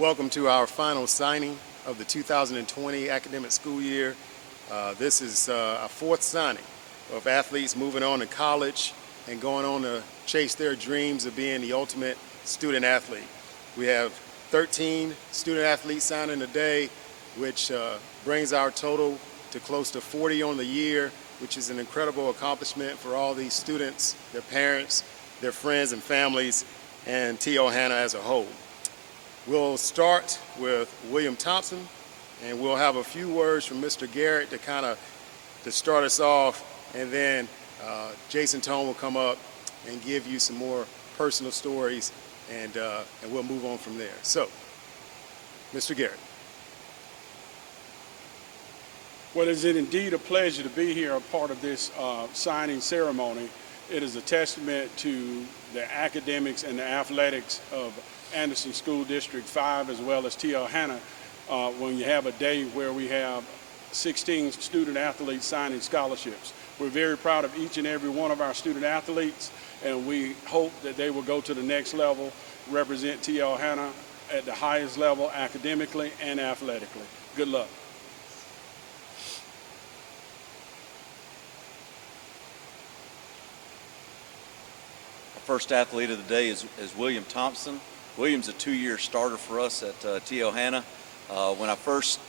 Welcome to our final signing of the 2020 academic school year. This is our fourth signing of athletes moving on to college and going on to chase their dreams of being the ultimate student athlete. We have 13 student athletes signing today, which brings our total to close to 40 on the year, which is an incredible accomplishment for all these students, their parents, their friends and families, and T.O. Hanna as a whole. We'll start with William Thompson, and we'll have a few words from Mr. Garrett to start us off, and then Jason Tone will come up and give you some more personal stories, and we'll move on from there. So, Mr. Garrett. Well, it is indeed a pleasure to be here, a part of this signing ceremony. It is a testament to the academics and the athletics of Anderson School District 5 as well as T.L. Hanna when you have a day where we have 16 student athletes signing scholarships. We're very proud of each and every one of our student athletes, and we hope that they will go to the next level, represent T.L. Hanna at the highest level academically and athletically. Good luck. Our first athlete of the day is William Thompson. William's a two-year starter for us at T.L. Hanna. When I first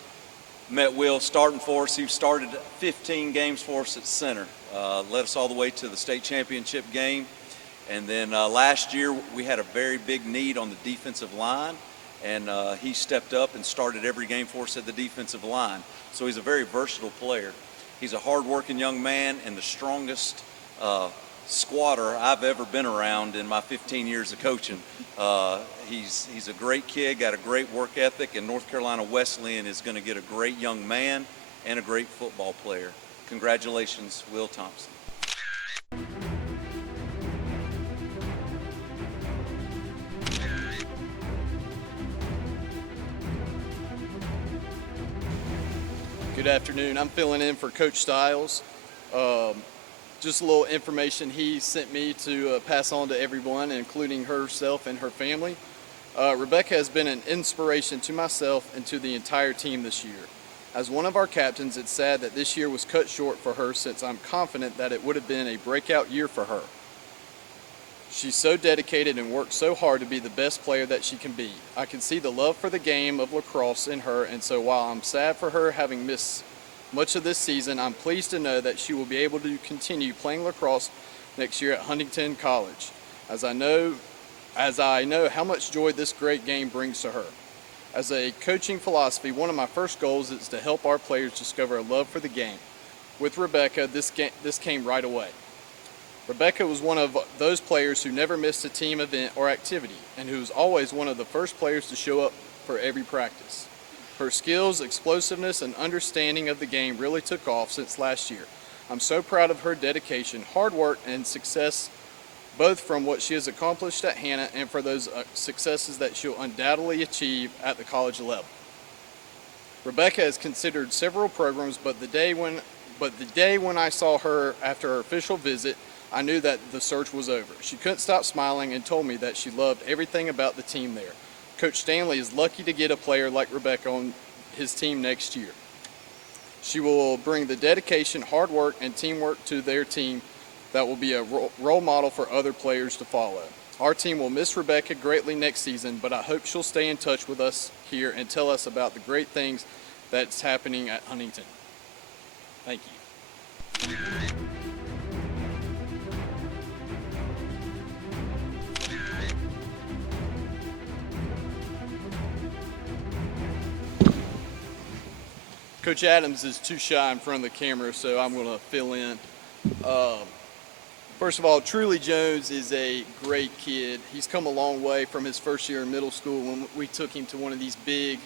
met Will starting for us, he started 15 games for us at center, led us all the way to the state championship game. And then last year we had a very big need on the defensive line, and he stepped up and started every game for us at the defensive line. So he's a very versatile player. He's a hard-working young man and the strongest squatter I've ever been around in my 15 years of coaching. He's a great kid, got a great work ethic, and North Carolina Wesleyan is going to get a great young man and a great football player. Congratulations, Will Thompson. Good afternoon. I'm filling in for Coach Stiles. Just a little information he sent me to pass on to everyone, including herself and her family. Rebecca has been an inspiration to myself and to the entire team this year. As one of our captains, it's sad that this year was cut short for her, since I'm confident that it would have been a breakout year for her. She's so dedicated and works so hard to be the best player that she can be. I can see the love for the game of lacrosse in her, and so while I'm sad for her having missed much of this season, I'm pleased to know that she will be able to continue playing lacrosse next year at Huntington College, as I know how much joy this great game brings to her. As a coaching philosophy, one of my first goals is to help our players discover a love for the game. With Rebecca, this came right away. Rebecca was one of those players who never missed a team event or activity, and who was always one of the first players to show up for every practice. Her skills, explosiveness, and understanding of the game really took off since last year. I'm so proud of her dedication, hard work, and success, both from what she has accomplished at Hanna and for those successes that she'll undoubtedly achieve at the college level. Rebecca has considered several programs, but the day when I saw her after her official visit, I knew that the search was over. She couldn't stop smiling and told me that she loved everything about the team there. Coach Stanley is lucky to get a player like Rebecca on his team next year. She will bring the dedication, hard work, and teamwork to their team that will be a role model for other players to follow. Our team will miss Rebecca greatly next season, but I hope she'll stay in touch with us here and tell us about the great things that's happening at Huntington. Thank you. Coach Adams is too shy in front of the camera, so I'm going to fill in. First of all, Truly Jones is a great kid. He's come a long way from his first year in middle school when we took him to one of these big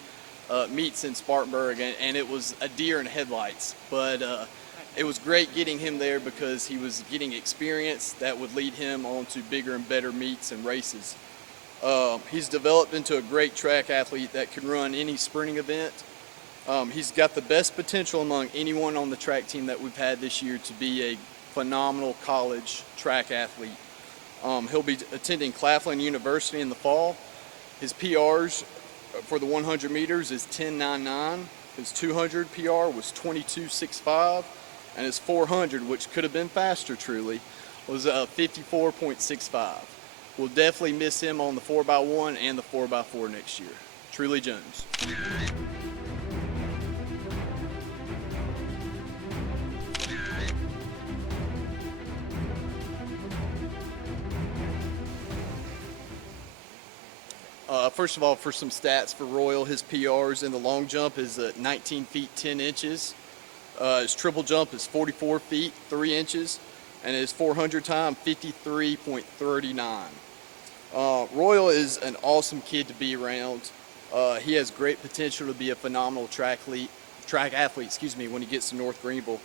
meets in Spartanburg, and it was a deer in headlights. But it was great getting him there because he was getting experience that would lead him on to bigger and better meets and races. He's developed into a great track athlete that can run any sprinting event. He's got the best potential among anyone on the track team that we've had this year to be a phenomenal college track athlete. He'll be attending Claflin University in the fall. His PRs for the 100 meters is 10.99. His 200 PR was 22.65, and his 400, which could have been faster truly, was 54.65. We'll definitely miss him on the 4x1 and the 4x4 next year. Truly Jones. First of all, for some stats for Royal, his PRs in the long jump is 19 feet 10 inches. His triple jump is 44 feet 3 inches, and his 400 time 53.39. Royal is an awesome kid to be around. He has great potential to be a phenomenal track athlete. When he gets to North Greenville.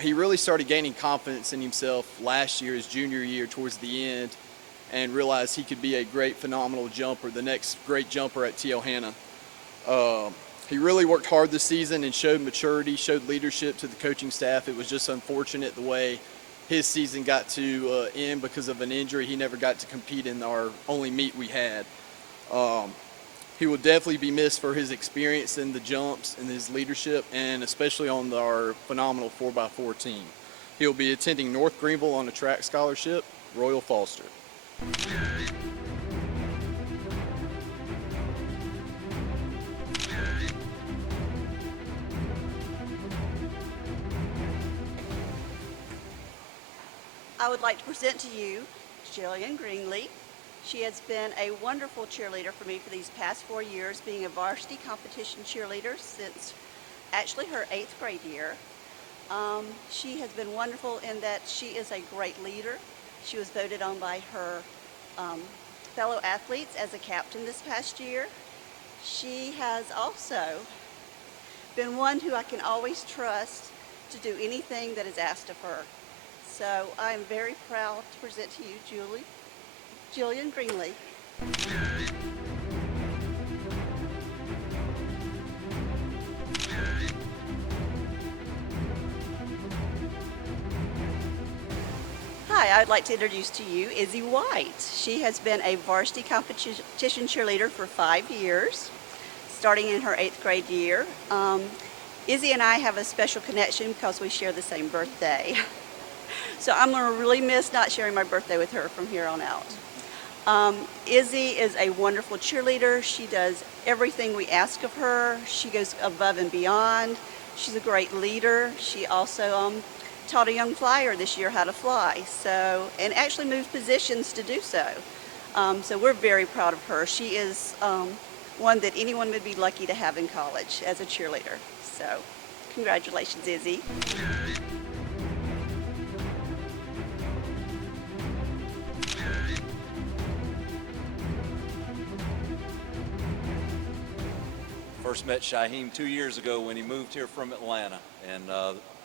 He really started gaining confidence in himself last year, his junior year, towards the end, and realized he could be a great, phenomenal jumper, the next great jumper at Hanna. He really worked hard this season and showed maturity, showed leadership to the coaching staff. It was just unfortunate the way his season got to end because of an injury. He never got to compete in our only meet we had. He will definitely be missed for his experience in the jumps and his leadership, and especially on our phenomenal 4x4 team. He'll be attending North Greenville on a track scholarship, Royal Foster. I would like to present to you Gillian Greene. She has been a wonderful cheerleader for me for these past 4 years, being a varsity competition cheerleader since actually her 8th grade year. She has been wonderful in that she is a great leader. She was voted on by her fellow athletes as a captain this past year. She has also been one who I can always trust to do anything that is asked of her. So I am very proud to present to you Gillian Greene. Hi, I'd like to introduce to you Izzy White. She has been a varsity competition cheerleader for 5 years, starting in her 8th grade year. Izzy and I have a special connection because we share the same birthday. So I'm going to really miss not sharing my birthday with her from here on out. Izzy is a wonderful cheerleader. She does everything we ask of her. She goes above and beyond. She's a great leader. She also taught a young flyer this year how to fly, and actually moved positions to do so. So we're very proud of her. She is one that anyone would be lucky to have in college as a cheerleader. So congratulations, Izzy. First met Shyheim 2 years ago when he moved here from Atlanta, and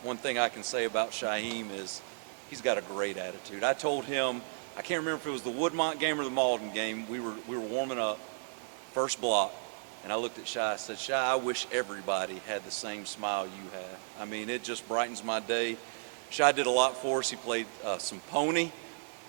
one thing I can say about Shyheim is he's got a great attitude. I told him, I can't remember if it was the Woodmont game or the Malden game, we were warming up, first block, and I looked at Shy, I said, Shy, I wish everybody had the same smile you have. I mean, it just brightens my day. Shy did a lot for us. He played some pony,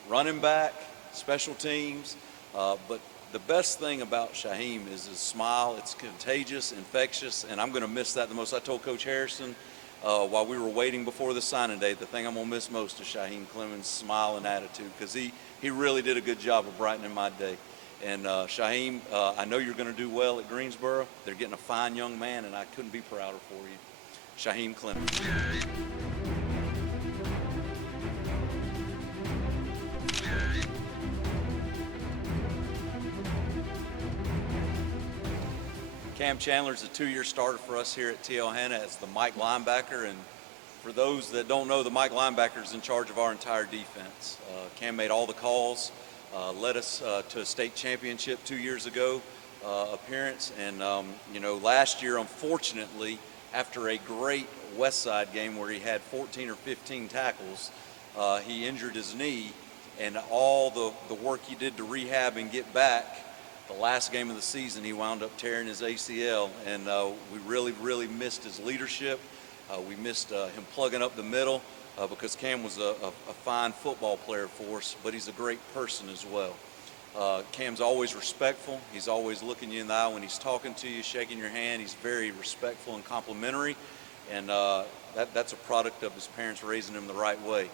running back, special teams, but the best thing about Shyheim is his smile. It's contagious, infectious, and I'm going to miss that the most. I told Coach Harrison while we were waiting before the signing day, the thing I'm going to miss most is Shyheim Clemmon's smile and attitude, because he really did a good job of brightening my day. And Shyheim, I know you're going to do well at Greensboro. They're getting a fine young man, and I couldn't be prouder for you. Shyheim Clemmon. Cam Chandler is a 2-year starter for us here at Hanna as the Mike linebacker, and for those that don't know, the Mike linebacker is in charge of our entire defense. Cam made all the calls, led us to a state championship 2 years ago appearance, and last year, unfortunately, after a great West Side game where he had 14 or 15 tackles, he injured his knee, and all the work he did to rehab and get back, the last game of the season, he wound up tearing his ACL, and we really missed his leadership. We missed him plugging up the middle because Cam was a fine football player for us, but he's a great person as well. Cam's always respectful. He's always looking you in the eye when he's talking to you, shaking your hand. He's very respectful and complimentary, and that's a product of his parents raising him the right way.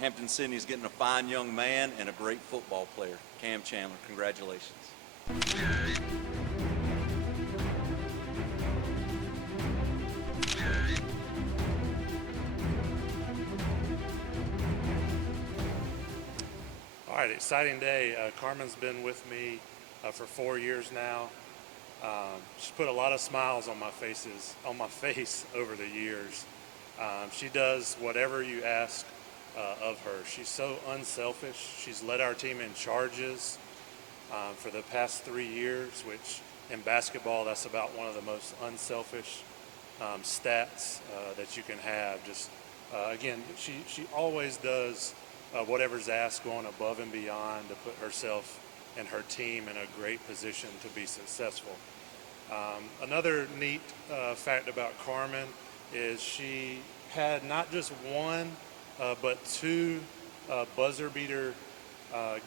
Hampton-Sydney's getting a fine young man and a great football player. Cam Chandler, congratulations. All right, exciting day. Carmen's been with me for 4 years now. She's put a lot of smiles on my face over the years. She does whatever you ask of her. She's so unselfish. She's led our team in charges for the past 3 years, which in basketball, that's about one of the most unselfish stats that you can have. Just again, she always does whatever's asked, going above and beyond to put herself and her team in a great position to be successful. Another neat fact about Carmen is she had not just one, but two buzzer beater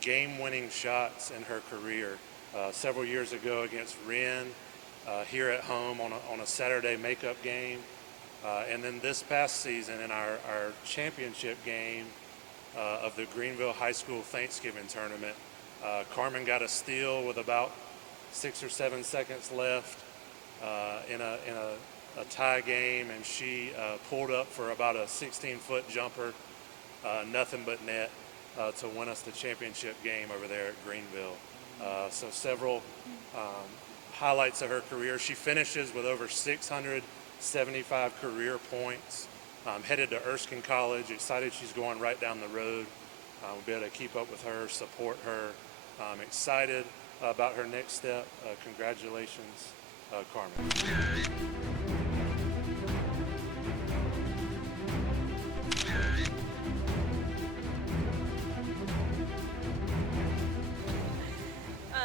game-winning shots in her career. Several years ago against Wren here at home on a Saturday makeup game. And then this past season in our championship game of the Greenville High School Thanksgiving tournament, Carmen got a steal with about 6 or 7 seconds left in a tie game, and she pulled up for about a 16-foot jumper, nothing but net, to win us the championship game over there at Greenville. So several highlights of her career. She finishes with over 675 career points. Headed to Erskine College, excited she's going right down the road. We'll be able to keep up with her, support her. Excited about her next step. Congratulations, Carmen.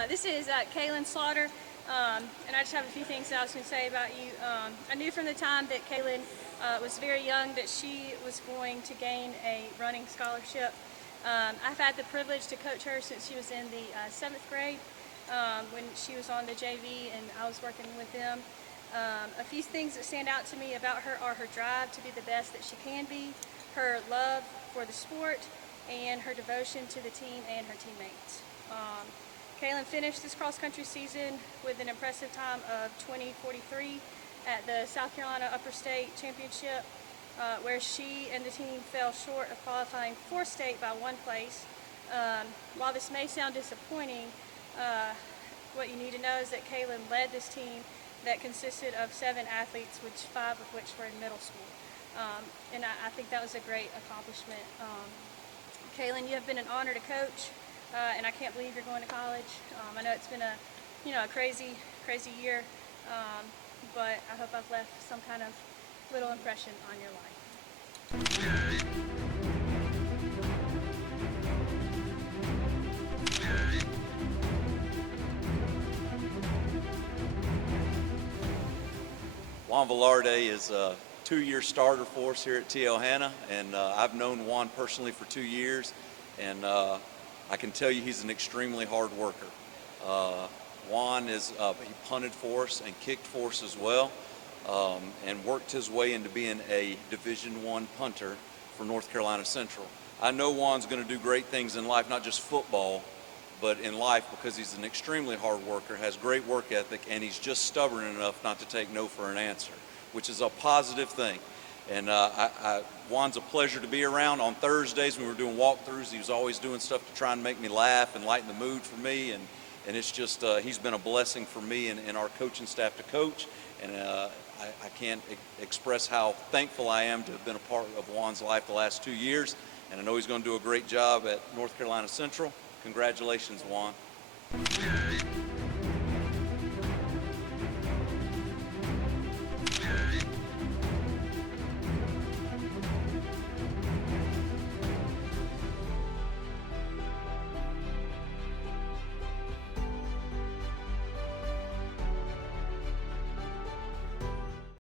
This is Kalyn Slaughter, and I just have a few things that I was going to say about you. I knew from the time that Kalyn was very young that she was going to gain a running scholarship. I've had the privilege to coach her since she was in the 7th grade when she was on the JV and I was working with them. A few things that stand out to me about her are her drive to be the best that she can be, her love for the sport, and her devotion to the team and her teammates. Kalyn finished this cross-country season with an impressive time of 20:43 at the South Carolina Upper State Championship, where she and the team fell short of qualifying for state by 1 place. While this may sound disappointing, what you need to know is that Kalyn led this team that consisted of 7 athletes, 5 of which were in middle school. And I think that was a great accomplishment. Kalyn, you have been an honor to coach, and I can't believe you're going to college. I know it's been a crazy year, but I hope I've left some kind of little impression on your life. Juan Velarde is a 2-year starter for us here at Hanna, and I've known Juan personally for 2 years, and I can tell you he's an extremely hard worker. Juan he punted for us and kicked for us as well, and worked his way into being a Division I punter for North Carolina Central. I know Juan's going to do great things in life, not just football, but in life, because he's an extremely hard worker, has great work ethic, and he's just stubborn enough not to take no for an answer, which is a positive thing. And Juan's a pleasure to be around. On Thursdays when we were doing walkthroughs, he was always doing stuff to try and make me laugh and lighten the mood for me. And it's just, he's been a blessing for me and our coaching staff to coach. And I can't express how thankful I am to have been a part of Juan's life the last 2 years. And I know he's going to do a great job at North Carolina Central. Congratulations, Juan.